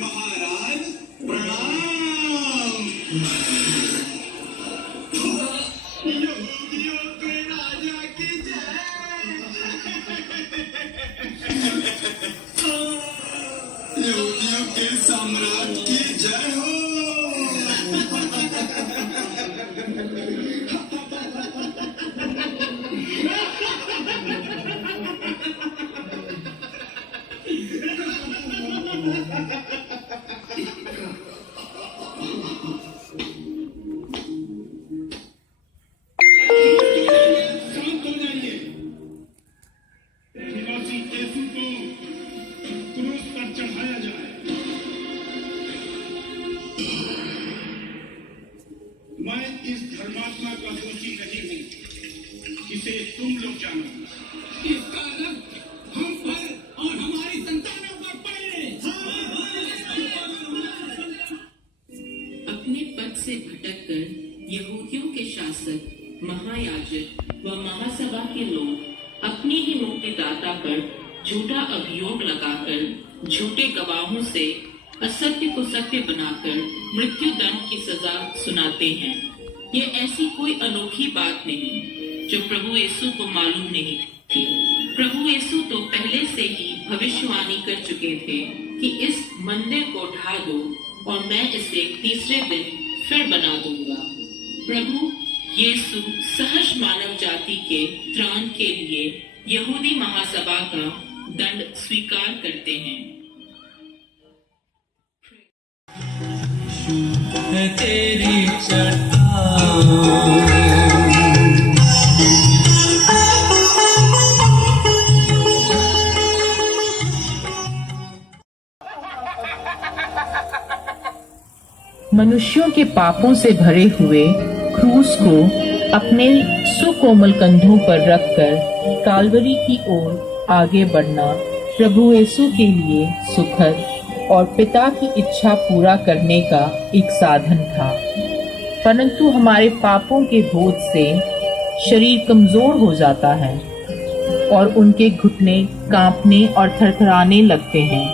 महाराज प्रणाम। यहूदियों के राजा की जय। यहूदियों के सम्राट की जय हो। शांत हो जाइए। निवासी यीशु को क्रूस पर चढ़ाया जाए। मैं इस धर्मात्मा का दोषी नहीं हूँ, इसे तुम लोग जानो। इसका रक्त हम पर और हमारी संतानों पर पड़े। अपने पद से भटककर यहूदियों के शासक, महायाजक व महासभा के लोग अपने ही मुक्तिदाता पर झूठा अभियोग लगाकर झूठे गवाहों से असत्य को सत्य बनाकर मृत्यु दंड की सजा सुनाते हैं। ये ऐसी कोई अनोखी बात नहीं जो प्रभु यीशु को मालूम नहीं थी। प्रभु यीशु तो पहले से ही भविष्यवाणी कर चुके थे कि इस मंदिर को ढा दो और मैं इसे तीसरे दिन फिर बना दूंगा। प्रभु यीशु सहज मानव जाति के त्राण के लिए यहूदी महासभा का दंड स्वीकार करते हैं। तेरी चट्टान मनुष्यों के पापों से भरे हुए क्रूस को अपने सुकोमल कंधों पर रखकर काल्वरी की ओर आगे बढ़ना प्रभु यीशु के लिए सुखद और पिता की इच्छा पूरा करने का एक साधन था। परंतु हमारे पापों के बोझ से शरीर कमजोर हो जाता है और उनके घुटने कांपने और थरथराने लगते हैं।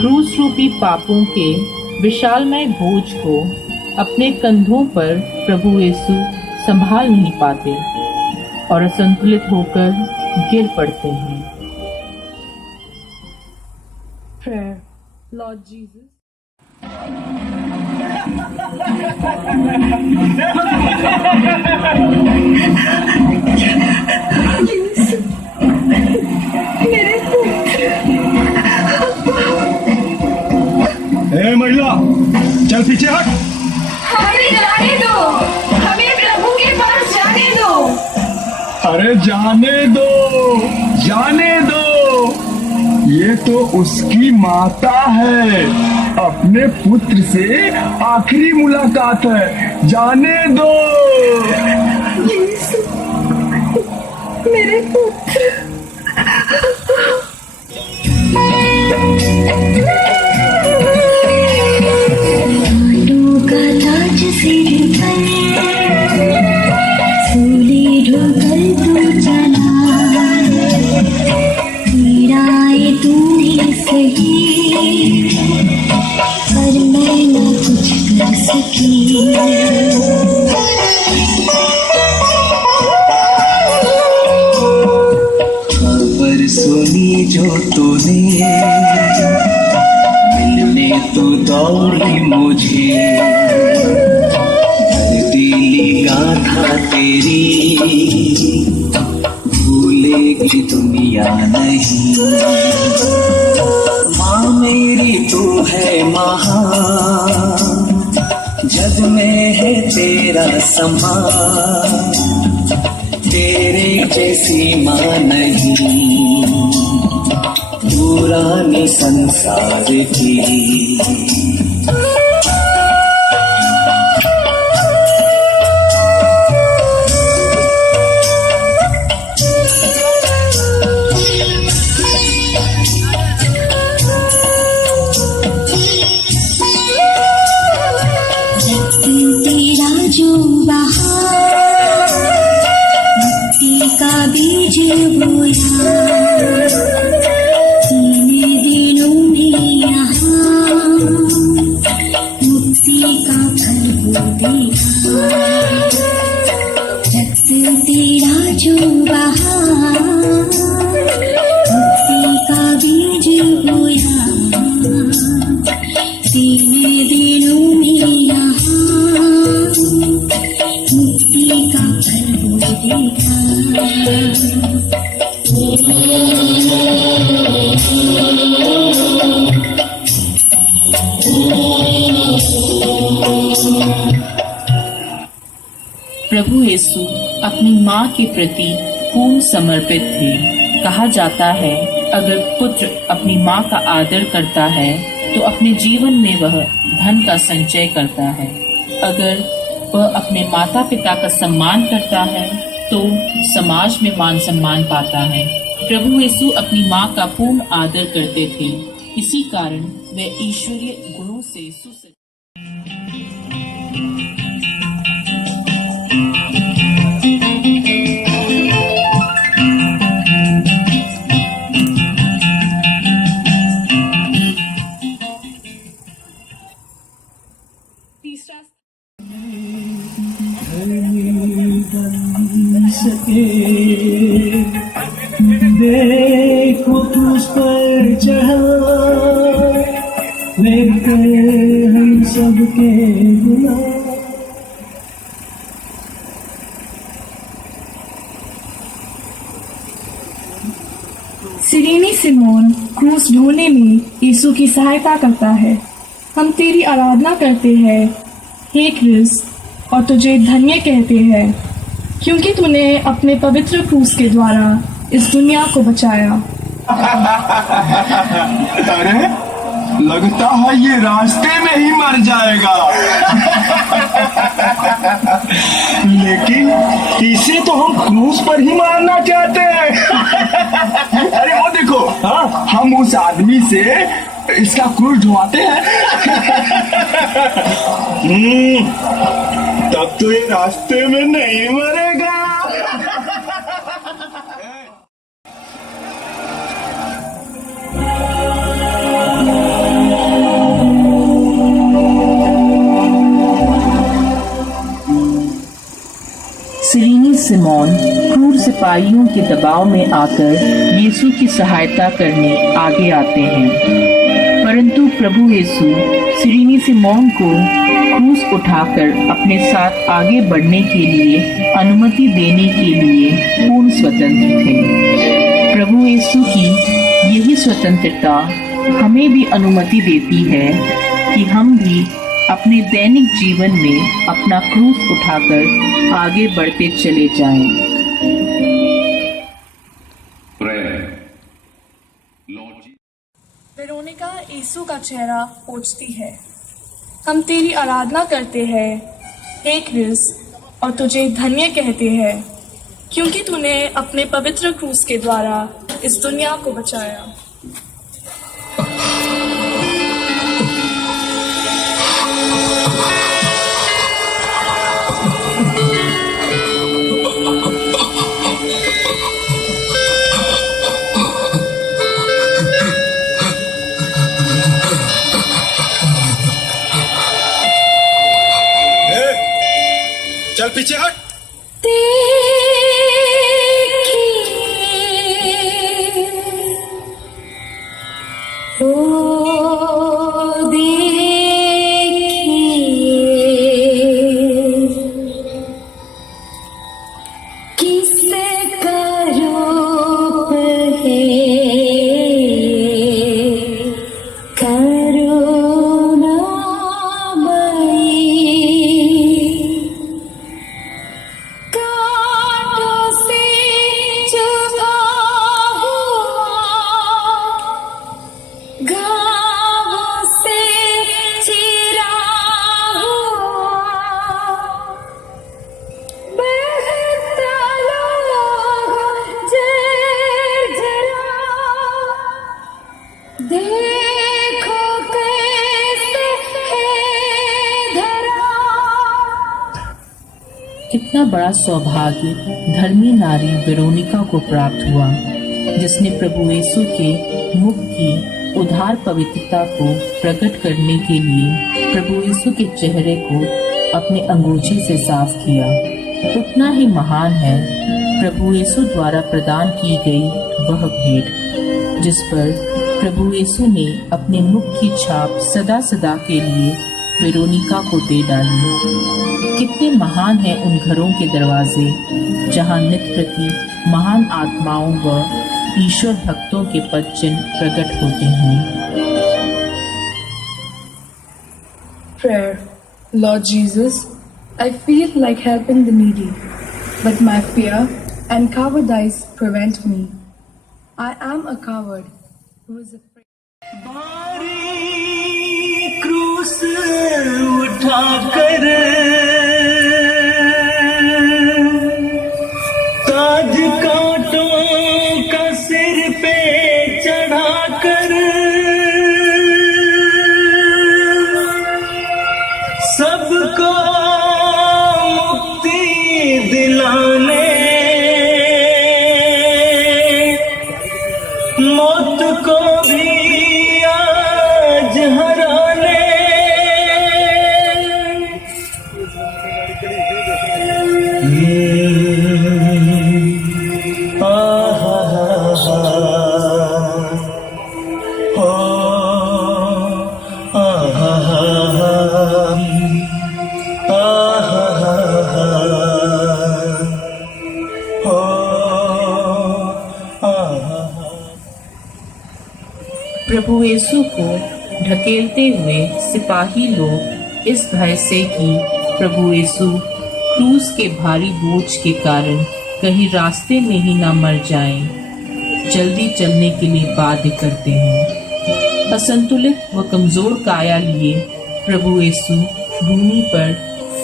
क्रूस रूपी पापों के विशालमय बोझ को अपने कंधों पर प्रभु यीशु संभाल नहीं पाते और असंतुलित होकर गिर पड़ते हैं। Prayer, Lord Jesus. ए महिला, चल पीछे हट। हमें जाने दो, हमें प्रभु के पास जाने दो। अरे जाने दो, जाने दो। ये तो उसकी माता है, अपने पुत्र से आखिरी मुलाकात है, जाने दो। यीशु, मेरे पुत्र। का ताज सिर पर सूली ढोकर तू चला, पीड़ाए तूने सही पर मैं न कुछ कर सकी। खबर सुनी जो तूने, मिलने तो दौड़ी मुझे, दिली गाथा तेरी भूलेगी दुनिया नहीं। माँ मेरी तू है महान, जग में है तेरा समान, तेरे जैसी माँ नहीं पुरानी संसार की। तेरा जो बहार मुक्ति का बीज बोया, सीने दे प्रभु यीशु अपनी माँ के प्रति पूर्ण समर्पित थे। कहा जाता है, अगर पुत्र अपनी माँ का आदर करता है तो अपने जीवन में वह धन का संचय करता है। अगर वह अपने माता पिता का सम्मान करता है तो समाज में मान सम्मान पाता है। प्रभु यीशु अपनी माँ का पूर्ण आदर करते थे, इसी कारण वे ईश्वरीय गुणों से सुसज्जित। देखो क्रूस पर चढ़ा लेकर हम सबके गुनाह। सिरेनी सिमोन क्रूस ढोने में यीशु की सहायता करता है। हम तेरी आराधना करते हैं हे क्रिस्त, और तुझे धन्य कहते हैं क्योंकि तूने अपने पवित्र क्रूस के द्वारा इस दुनिया को बचाया। अरे लगता है ये रास्ते में ही मर जाएगा। लेकिन इसे तो हम क्रूस पर ही मारना चाहते हैं। अरे वो देखो, हाँ, हम उस आदमी से इसका क्रूस ढोवाते हैं। तब तो ये रास्ते में नहीं मरेगा। सिरेनी सिमोन क्रूर सिपाहियों के दबाव में आकर यीशु की सहायता करने आगे आते हैं, परंतु प्रभु यीशु सिरेनी सिमोन को क्रूस उठाकर अपने साथ आगे बढ़ने के लिए अनुमति देने के लिए पूर्ण स्वतंत्र थे। प्रभु यीशु की यही स्वतंत्रता हमें भी अनुमति देती है कि हम भी अपने दैनिक जीवन में अपना क्रूस उठाकर आगे बढ़ते चले जाएं। वेरोनिका यीशु का चेहरा पोंछती है। हम तेरी आराधना करते हैं हे क्रिस्त, और तुझे धन्य कहते हैं क्योंकि तूने अपने पवित्र क्रूस के द्वारा इस दुनिया को बचाया। चल पीछे हट। कितना बड़ा सौभाग्य धर्मी नारी वेरोनिका को प्राप्त हुआ, जिसने प्रभु यीशु के मुख की उदार पवित्रता को प्रकट करने के लिए प्रभु यीशु के चेहरे को अपने अंगूठे से साफ किया। उतना ही महान है प्रभु यीशु द्वारा प्रदान की गई वह भेंट, जिस पर प्रभु यीशु ने अपने मुख की छाप सदा सदा के लिए वेरोनिका को दे डाली। कितने महान हैं उन घरों के दरवाजे जहां नित्य प्रति महान आत्माओं व ईश्वर भक्तों के पद चिन्ह प्रकट होते हैं। Prayer. Lord Jesus, I feel like helping the needy, but my fear and cowardice prevent me. I am a coward who is afraid. भारी क्रूस उठाकर ताज कांटों का सिर पे चढ़ाकर सबको मुक्ति दिलाने मौत को भी आज हराने प्रभु यीशु को ढकेलते हुए सिपाही लोग इस भय से कि प्रभु यीशु क्रूस के भारी बोझ के कारण कहीं रास्ते में ही न मर जाएं, जल्दी चलने के लिए बाध्य करते हैं। असंतुलित व कमजोर काया लिए प्रभु यीशु भूमि पर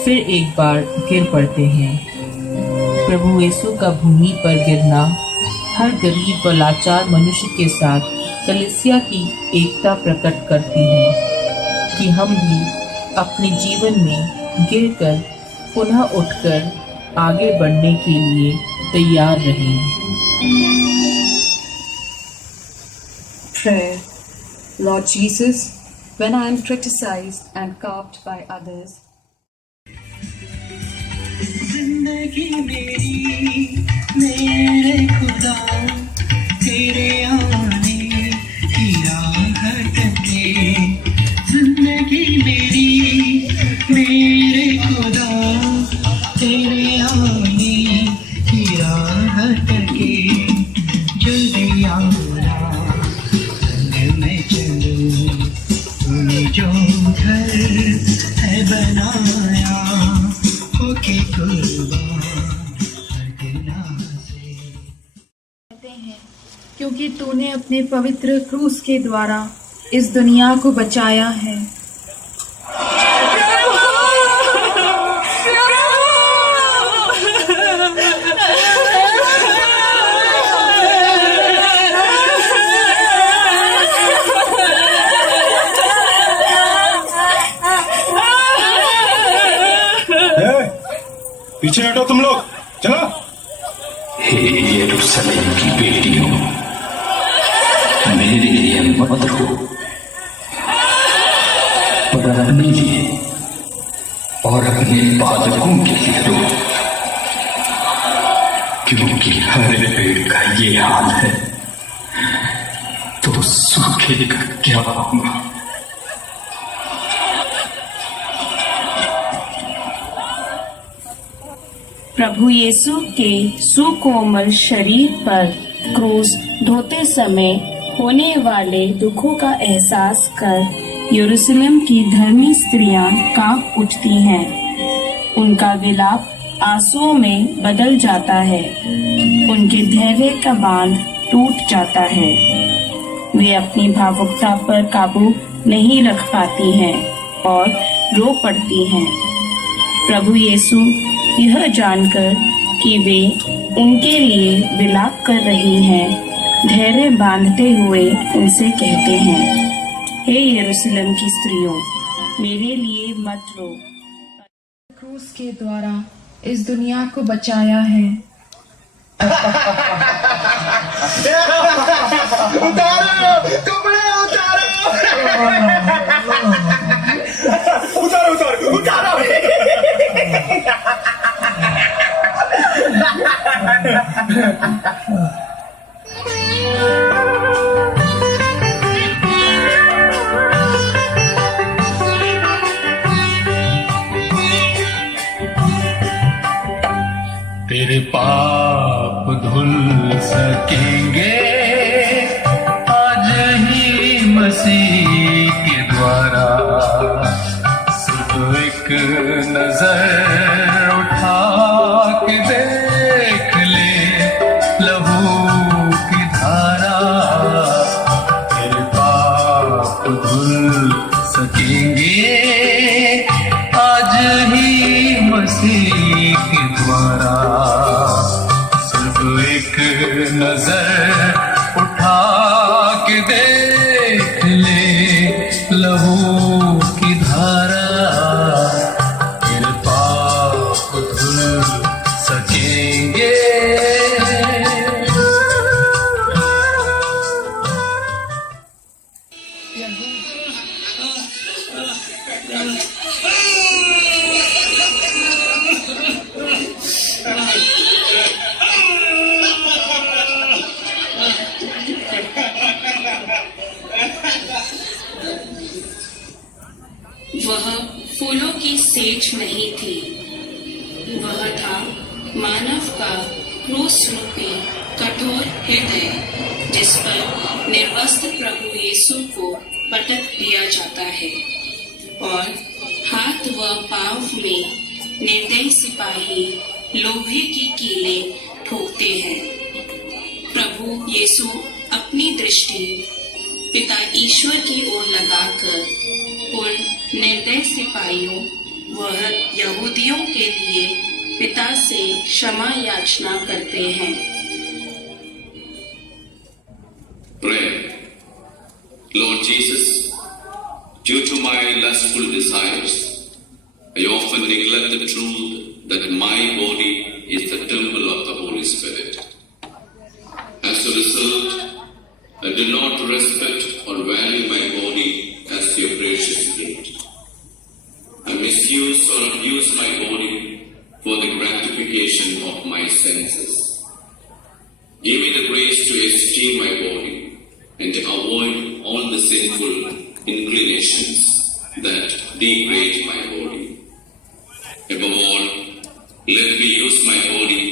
फिर एक बार गिर पड़ते हैं। प्रभु यीशु का भूमि पर गिरना हर गरीब व लाचार मनुष्य के साथ कलीसिया की एकता प्रकट करती है कि हम भी अपने जीवन में गिरकर पुनः उठकर आगे बढ़ने के लिए तैयार रहें। Prayer. Lord Jesus, when I am criticized and carped by others, जिंदगी मेरी मेरे खुदा तेरे आने की राह टके, जिंदगी मेरी मेरे खुदा तेरे आने की राह टके, जल्दी आना संग में चलूं, तूने जो घर है बनाया होके कुर्बान हर गुनाह से। कहते हैं क्योंकि तूने अपने पवित्र क्रूस के द्वारा इस दुनिया को बचाया है। पीछे हटो तुम लोग, चलो। हे यरूशलेम की बेटियों, मेरे लिए मत रो, पर अपने लिए और अपने बालकों के लिए रो, क्योंकि हर पेड़ का ये हाल है तो सूखे का क्या होगा। प्रभु यीशु के सुकोमल शरीर पर क्रूस ढोते समय होने वाले दुखों का एहसास कर यरूशलेम की धर्मी स्त्रियां कांप उठती हैं। उनका विलाप आंसुओं में बदल जाता है, उनके धैर्य का बांध टूट जाता है। वे अपनी भावुकता पर काबू नहीं रख पाती हैं और रो पड़ती हैं। प्रभु यीशु यह जानकर कि वे उनके लिए विलाप कर रही हैं, धैर्य बांधते हुए उनसे कहते हैं, हे यरूशलेम की स्त्रियों, मेरे लिए मत रो। क्रूस के द्वारा इस दुनिया को बचाया है। उतारो कपड़े, उतारो उतारो उतारो उतारो। तेरे पाप धुल सकेंगे आज ही मसीह के द्वारा, सिर्फ एक नजर सेज नहीं थी। वह था मानव का क्रूस रूपी कठोर हृदय, जिस पर निर्वस्त्र प्रभु यीशु को पटक दिया जाता है और हाथ व पांव में निर्दयी सिपाही लोहे की कीलें ठोकते हैं। प्रभु यीशु अपनी दृष्टि पिता ईश्वर की ओर लगाकर उन निर्दयी सिपाहियों व यहूदियों के लिए पिता से क्षमा याचना करते हैं। Prayer. Lord Jesus, due to my lustful desires, I often neglect the truth that my body is the temple of the Holy Spirit. As a result, I do not respect or value my body as your precious gift. I misuse or abuse my body for the gratification of my senses. Give me the grace to esteem my body and to avoid all the sinful inclinations that degrade my body. Above all, let me use my body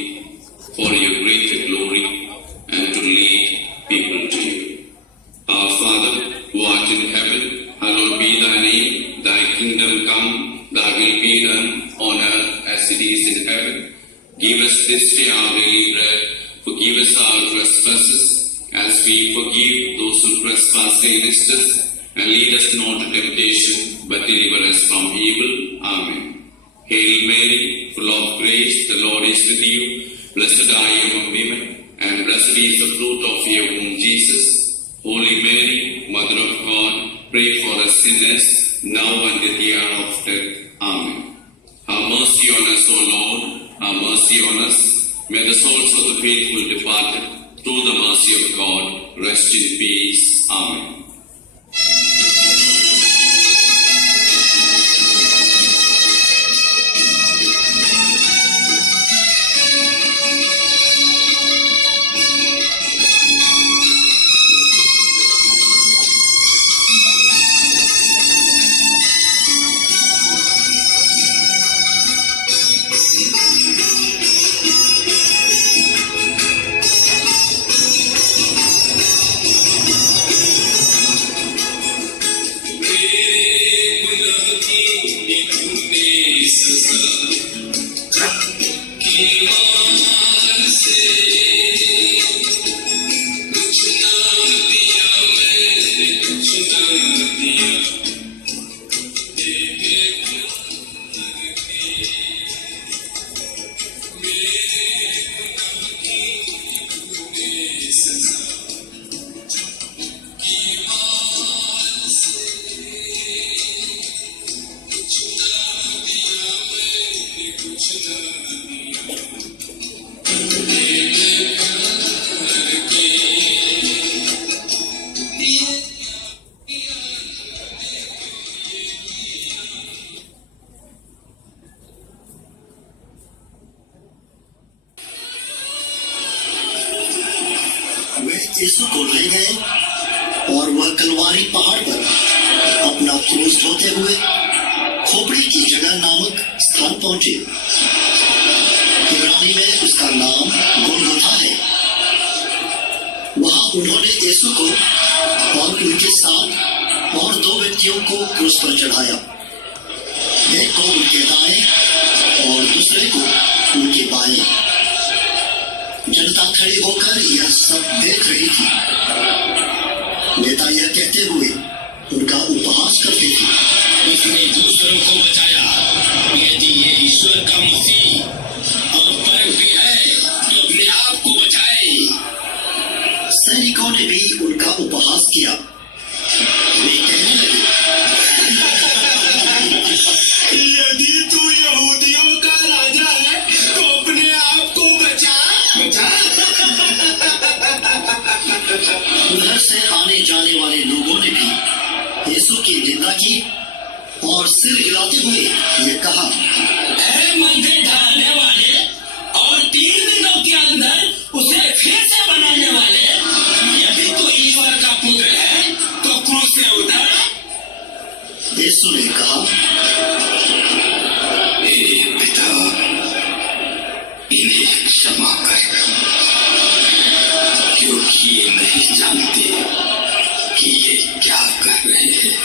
for your greater glory and to lead people to you. Our Father, who art in heaven, hallowed be thy name. Thy kingdom come, thy will be done on earth as it is in heaven. Give us this day our daily bread. Forgive us our trespasses, as we forgive those who trespass against us. And lead us not to temptation, but deliver us from evil. Amen. Hail Mary, full of grace, the Lord is with you. Blessed are you among women, and blessed is the fruit of your womb, Jesus. Holy Mary, Mother of God, pray for us sinners, now and at the hour of death. Amen. Have mercy on us, O Lord. Have mercy on us. May the souls of the faithful departed, through the mercy of God, rest in peace. Amen. यीशु को ले गए और वह कलवारी पहाड़ पर अपना क्रूस ढोते हुए खोपड़ी की जगह नामक स्थान पहुंचे। इब्रानी में उसका नाम गोलगोथा है। वहां उन्होंने यीशु को और उनके साथ और दो व्यक्तियों को क्रूस पर चढ़ाया, एक को उनके दाएं और दूसरे को उनके बाएं। जनता खड़ी होकर यह सब देख रही थी। नेता यह कहते हुए उनका उपहास करते थे, उसने दूसरों को बचाया, यदि ये ईश्वर का मसीह और परम भी है तो अपने आप को बचाए। सैनिकों ने भी उनका उपहास किया। वे कहने लगे, यदि तू यहूदियों का राजा है तो अपने आप को बचा। उधर से आने जाने वाले लोगों ने भी यीशु की निंदा की और सिर हिलाते हुए ये कहा, ऐ मंदिर ढालने वाले और 3 दिनों के अंदर उसे फिर से बनाने वाले, यदि तू ईश्वर का पुत्र है तो क्रूस से उतर। यीशु ने कहा, इन्हें क्षमा कर, क्योंकि ये नहीं जानते कि ये क्या कर रहे हैं।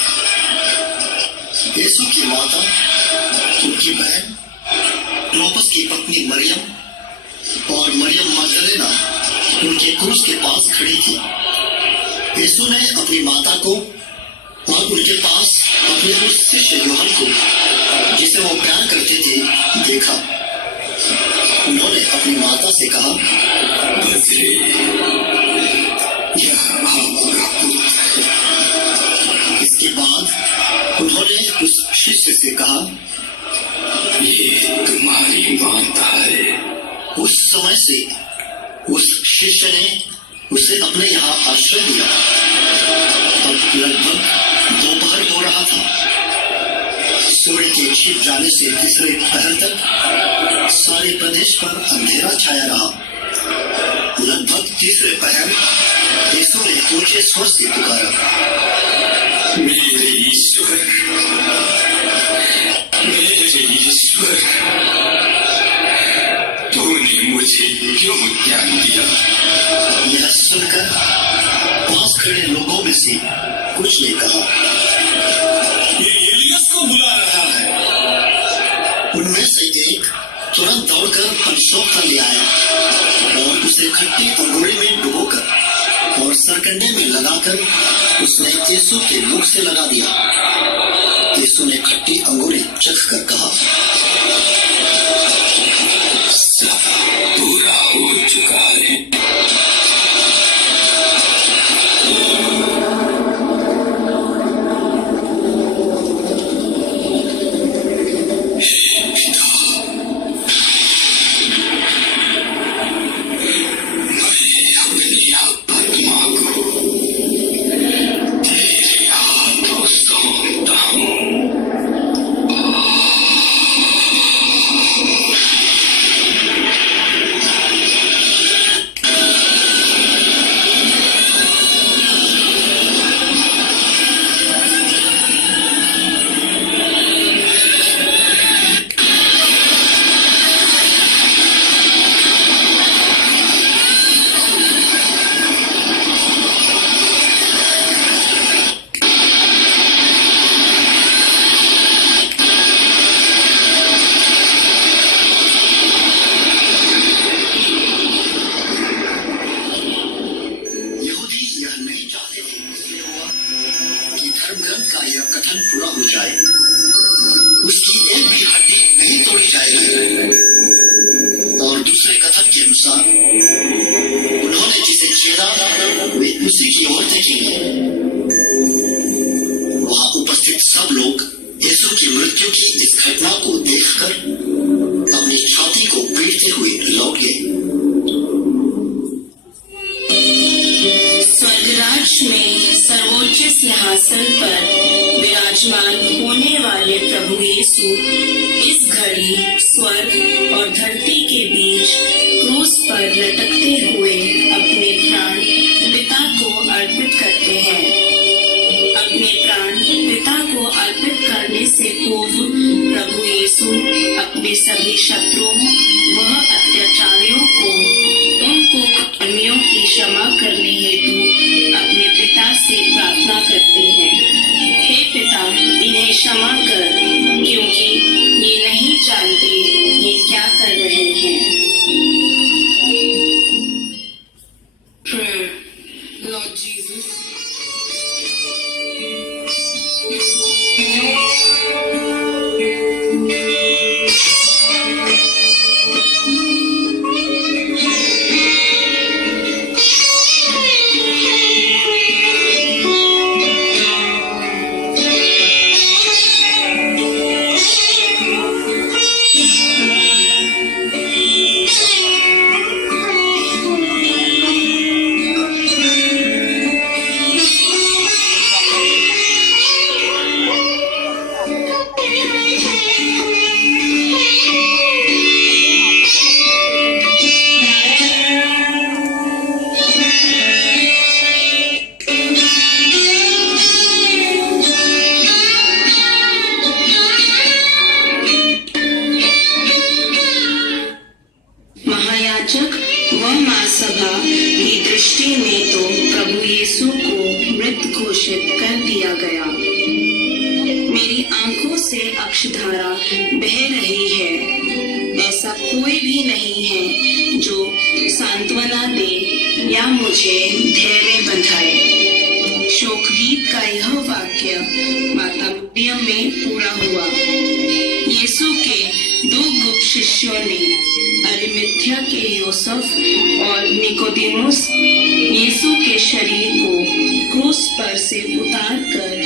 यीशु की माता, उनकी बहन, क्लोपस की पत्नी मरियम और मरियम मगदलेना उनके क्रूस के पास खड़ी थी। यीशु ने अपनी माता को और उनके पास अपने उस शिष्य यूहन्ना को, जिसे वो प्यार करते थे, देखा। उन्होंने अपनी माता से कहा, बजरे, यह आपका पुत्र है। इसके बाद उन्होंने उस शिष्य से कहा, ये तुम्हारी माता है। उस समय से उस शिष्य ने उसे अपने यहाँ आश्रय दिया। अब लगभग दोपहर हो रहा था। सूर्य के छिप जाने से तीसरे पहर तक सारे प्रदेश पर अंधेरा छाया रहा। लगभग तीसरे पहर यीशु ने ऊंचे स्वर से पुकारा, मेरे ईश्वर, मेरे ईश्वर, तूने मुझे क्यों त्याग दिया? यह सुनकर पास खड़े लोगों में से कुछ ने कहा, ये एलियस को बुला रहा है। उनमें से एक तुरंत दौड़कर पंचशोखा ले आया और उसे खट्टी अंगूरी में डुबोकर और सरकंडे में लगाकर उसने यीशु के मुख से लगा दिया। यीशु ने खट्टी अंगूरी चख कर कहा, सब पूरा हो चुका है। महायाजक व महासभा की दृष्टि में तो प्रभु यीशु को मृत घोषित कर दिया गया। मेरी आंखों से अक्षधारा बह रही है। ऐसा कोई भी नहीं है जो सांत्वना दे या मुझे धैर्य बंधाए। शोक गीत का यह वाक्य माता मरियम में पूरा हुआ। यीशु के दो गुप्त शिष्यों ने अरिमथ्या के यूसुफ और निकोदेमुस यीशु के शरीर को क्रूस पर से उतार कर